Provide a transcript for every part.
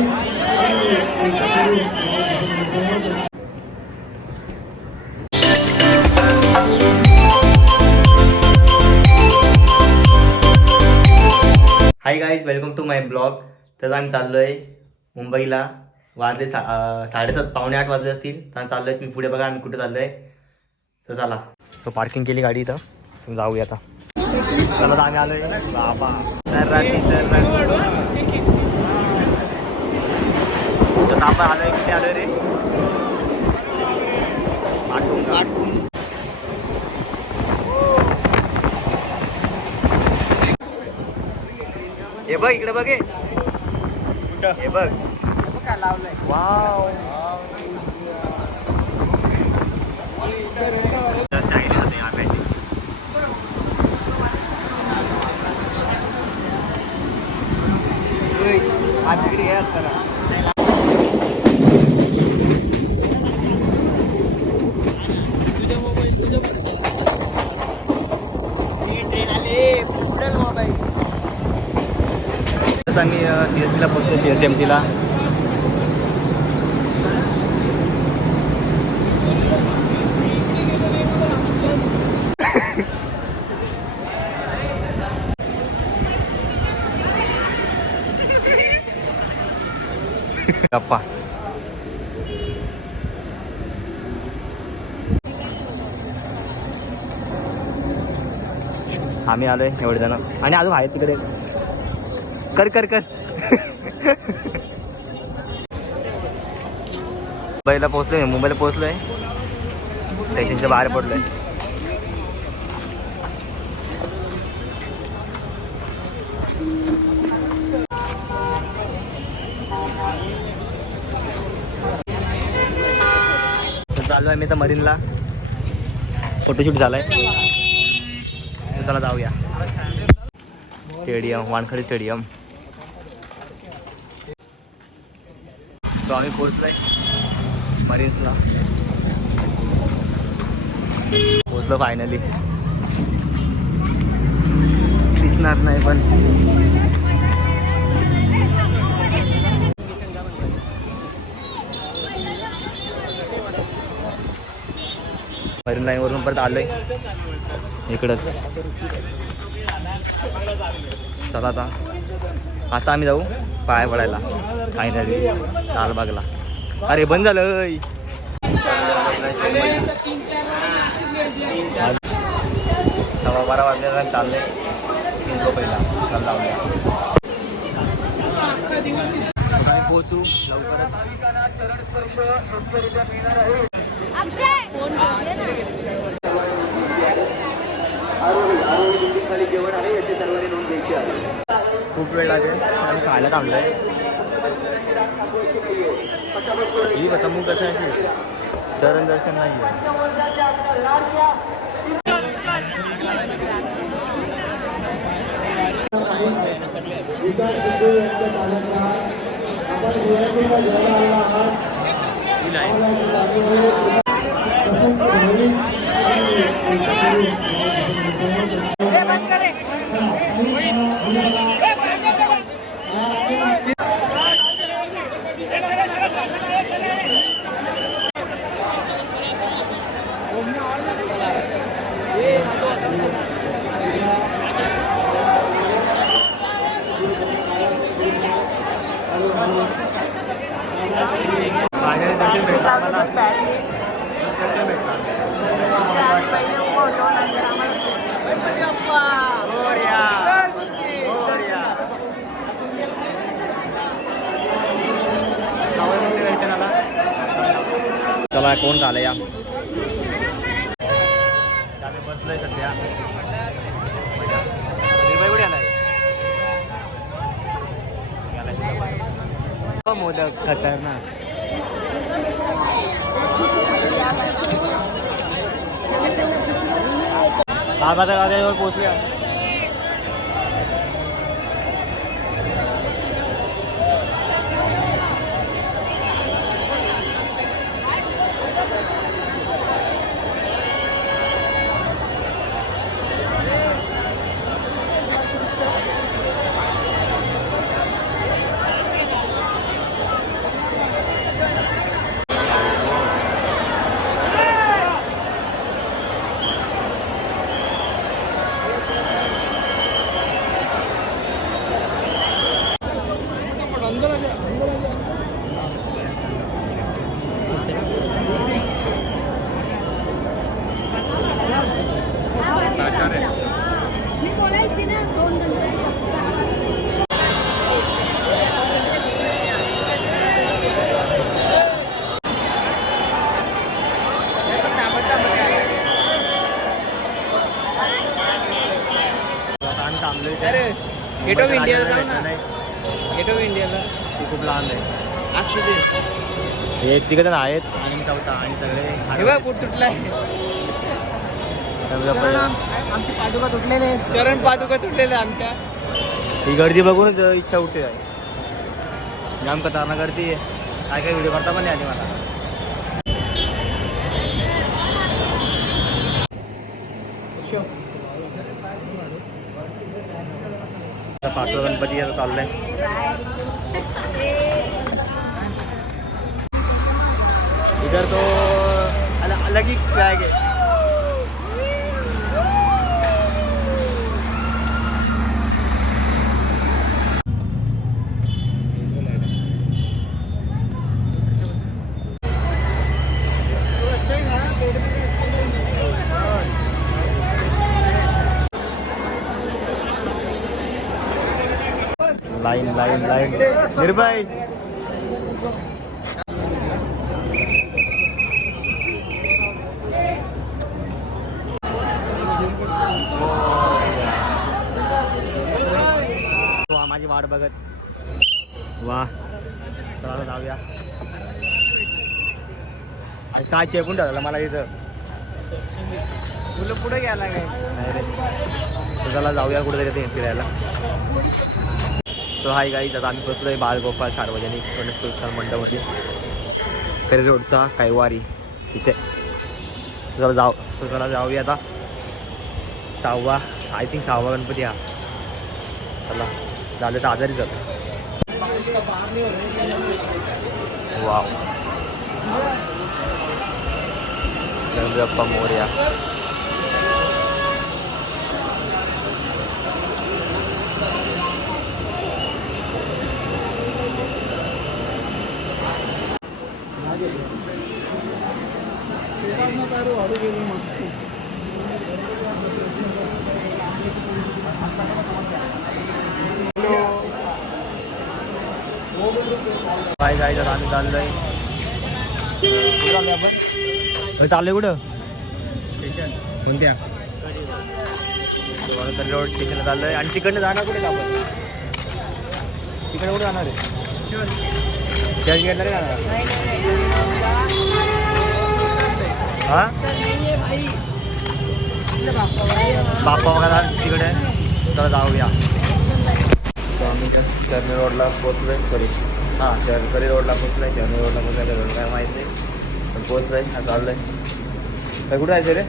Hi guys welcome to my blog तर आम्ही चाललो आहे मुंबईला. वाजले सा साडेसात पावणे आठ वाजले असतील. तर चाललो आहे मी पुढे बघा आम्ही कुठे चाललो आहे तर चला. तो पार्किंग केली गाडी इथं. जाऊया आता. चला आम्ही आलो आहे बाबा. सर रात्री सर आपण आलो आहे किती आलो रे? आठवून आठवून. हे बघ इकडे बघ हे. बघ. वाव. Just idea होते आम्ही सी एस टीला पोहोचलो सी एस टी एम टीला गप्पा आम्ही आलोय एवढे जण आणि अजून आहेत तिकडे. कर कर कर. मुंबईला पोहोचलोय मुंबईला पोहोचलोय. स्टेशनच्या बाहेर पडलोय. तर आहे मी तर मरीनला. फोटोशूट झालाय. तर चला जाऊया. Stadium Wankhede stadium. तो आम्ही पोहोचलोय मरीन्सला पोहोचलो फायनली दिसणार नाही पण. मरीन लाईनवरून परत आलोय. इकडंच. चला आता. आता आम्ही जाऊ पाय पडायला फायनली लालबागला अरे बंद झालं. सव्वा बारा वाजलेला चाललंय चिंतो पहिला. चल पोहोचू लवकरच. खूप वेळ लागेल. आम्ही खायला थांबलोय. ही बता मग कसं आहे? चरण दर्शन नाही आहे दर्शन भेटलं आम्हाला दर्शन भेटलं मोरया. मोरया. जाऊया मस्त दर्शनाला. चला कोण झालं या? आम्ही बसलोय सध्या. हो, मोदक खतरनाक. लालबागच्या गाड्यावर पोहोचूया गेट ऑफ इंडियाला जाऊ ना. गेट ऑफ इंडियाला ती खूप लांब आहे. असं ते हे तिघ जण आहेत. आणि चौथा आणि सगळे हे बघ पोट तुटलाय. आमची पादुका तुटलेले आहेत. चरण पादुका तुटलेल्या आमच्या. ही गर्दी बघूनच इच्छा उठते. आहे जाम खतरनाक गर्दी आहे. काय काय व्हिडिओ करता पण नाही आली मला. पाचवा गणपती आता चाललाय इधर तो अलग ही फ्लॅग आहे लाईन लाईन. निर्भय. वा माझी वाट बघत. वा. चला आता जाऊया. काय चेकून ठेवलं मला इथं? मुलं पुढे गेला काय चला जाऊया कुठेतरी ते फिरायला तो हाय गाईज आता आम्ही पोचलोय बाळगोपाळ सार्वजनिक गणेश मंडळमध्ये. मंडपमध्ये करी रोडचा कैवारी तिथे जरा जाऊ सो जरा जाऊया आता. सहावा आय थिंक सहावा गणपती हा. चला झालं तर आजारी जातो वाव गणपती बाप्पा मोरया. काय जायचं आता आम्ही चाललोय कुठं चाललोय. आपण अरे चाललोय कुठं? स्टेशन कोणत्या? करी रोड स्टेशनला चाललोय. आणि तिकडनं जाणार कुठे आपण? तिकडे कुठे जाणार आहे? चर्चगेटला नाही जाणार. हा? बाप्पा बघा तिकडे. चला जाऊया. सो आम्ही चर्नी रोडला पोचलोय सॉरी हां. चरकरी रोडला पोचलोय चर्नी रोडला पोचलाय काय माहीत नाही. पण पोचलोय हा चाललोय. काय कुठं जायचं रे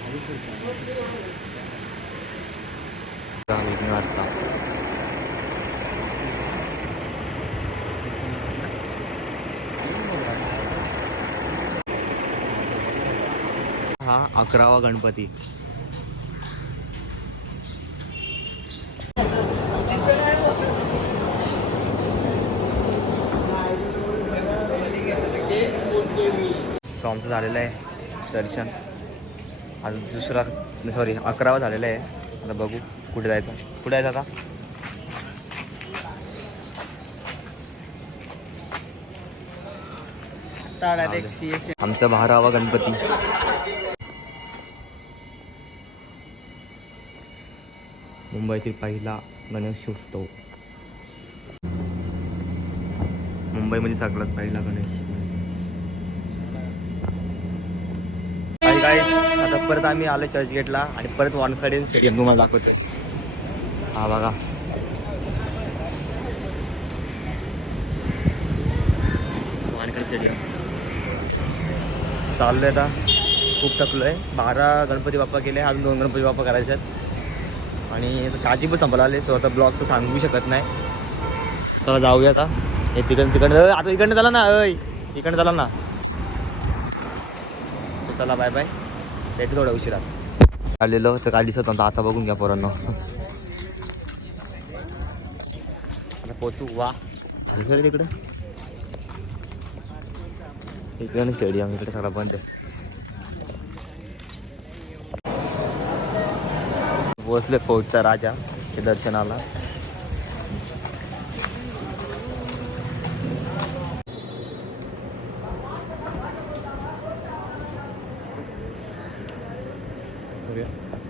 वेगळी वाटतं हा अकरावा गणपती. सो आमचं झालेलं आहे दर्शन. अजून दुसरा सॉरी अकरावा झालेला आहे. आता बघू कुठे जायचं. कुठे जायचं आता आमचा बारावा गणपती. मुंबईतील पहिला गणेशोत्सव. मुंबईमध्ये सगळ्यात पहिला गणेश. काही आता परत आम्ही आलो चर्चगेटला आणि परत वानखडे स्टेडियम तुम्हाला दाखवतो हा बघा. स्टेडियम चाललोय आता. खूप थकलो आहे बारा गणपती बाप्पा केले अजून दोन गणपती बाप्पा करायचे आहेत. आणि आता चार्जिंग पण संपला आले सो आता ब्लॉग तर सांगू शकत नाही. चला जाऊया आता. हे तिकडं तिकडं आता इकडनं झाला ना. अय इकडनं झाला ना. चला बाय बाय भेटू थोड्या उशिरात आलेलो तर दिसत नव्हतं. आता बघून घ्या पोरांनो. आता पोचू वा. खरं तिकडं? इकडे स्टेडियम इकडे सगळं बंद पोचले फौजचा राजा ते दर्शनाला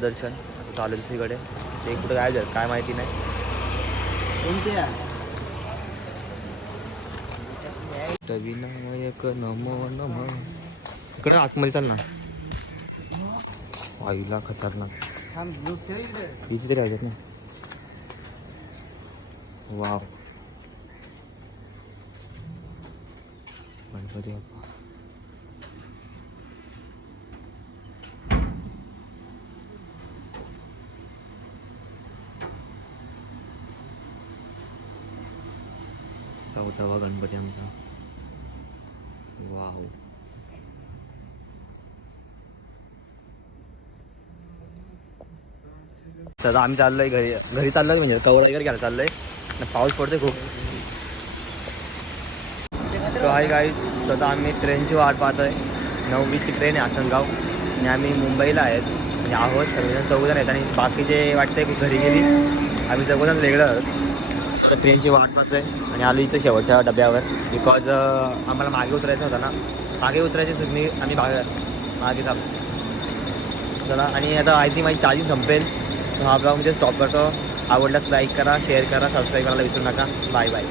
झालं दर्शन आता चालू दुसरीकडे ते कुठं काय झालं काय माहिती नाही. कोणत्या विनायक नमो नम. इकडे आतमध्ये चाल ना आईला खतरनाक. थांब तरी आहेत ना. वाव. गणपती बाप्पा. चौथावा गणपती आमचा. वाव. तर आम्ही चाललोय घरी घरी चाललोय म्हणजे कवर वगैरे घ्यायला चाललोय. पाऊस पडतोय खूप. तो आहे गाईज तर आम्ही ट्रेनची वाट पाहतोय. नववीची ट्रेन आहे आसनगाव. आणि आम्ही मुंबईला आहेत. म्हणजे आहोत सगळेजण चौघजण आहेत. आणि बाकीचे वाटतंय की घरी गेली आम्ही चौघजण वेगळं आहोत. तर ट्रेनची वाट पाहतोय आणि आलो इथं शेवटच्या डब्यावर. बिकॉज आम्हाला मागे उतरायचं होतं ना. मागे उतरायचे सुद्धा आम्ही मागे मागे थांब. चला आणि आता आय ती माझी चार्जिंग संपेल. तर हा ब्लॉग म्हणजे स्टॉप करतो. आवडल्यास लाईक करा शेअर करा सबस्क्राईब करायला विसरू नका. Bye bye